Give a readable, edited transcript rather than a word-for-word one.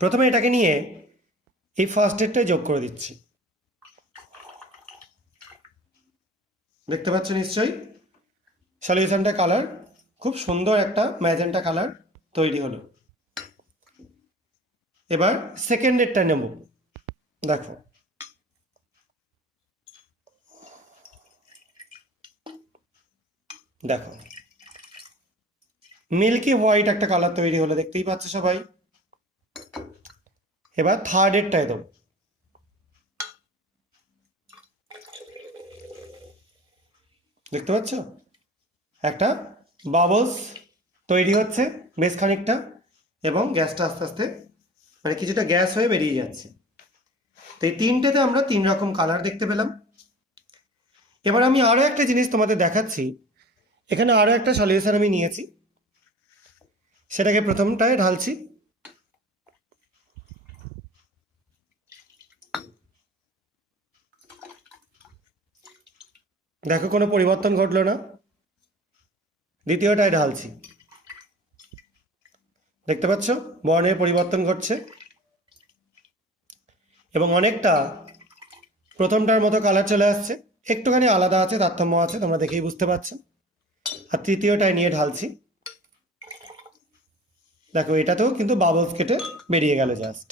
প্রথমে এটাকে নিয়ে এই ফার্স্ট এডটাই যোগ করে দিচ্ছি। দেখতে পাচ্ছ নিশ্চয়ই সলিউশনটা কালার খুব সুন্দর একটা ম্যাজেন্টা কালার তৈরি হলো। এবার সেকেন্ড এডটা নেব। দেখো দেখো মিল্কি হোয়াইট একটা কালার তৈরি হলো, দেখতেই পাচ্ছ সবাই। এবার থার্ড এডটায় দেবো। দেখতে পাচ্ছ একটা বাবলস তৈরি হচ্ছে বেশ খানিকটা, এবং গ্যাসটা আস্তে আস্তে মানে কিছুটা গ্যাস হয়ে বেরিয়ে যাচ্ছে। তো এই তিনটেতে আমরা তিন রকম কালার দেখতে পেলাম। এবার আমি আরও একটা জিনিস তোমাদের দেখাচ্ছি। এখানে আরও একটা সলিউশন আমি নিয়েছি, সেটাকে প্রথমটায় ঢালছি। দেখো কোনো পরিবর্তন ঘটলো না। দ্বিতীয়টায় ঢালছি, দেখতে পাচ্ছ বর্ণের পরিবর্তন ঘটছে, এবং অনেকটা প্রথমটার মতো কালার চলে আসছে। একটুখানি আলাদা আছে, তারতম্য আছে, তোমরা দেখেই বুঝতে পারছো। আর তৃতীয়টায় নিয়ে ঢালছি। দেখো এটাতেও কিন্তু বাবলস কেটে বেরিয়ে গেল জাস্ট।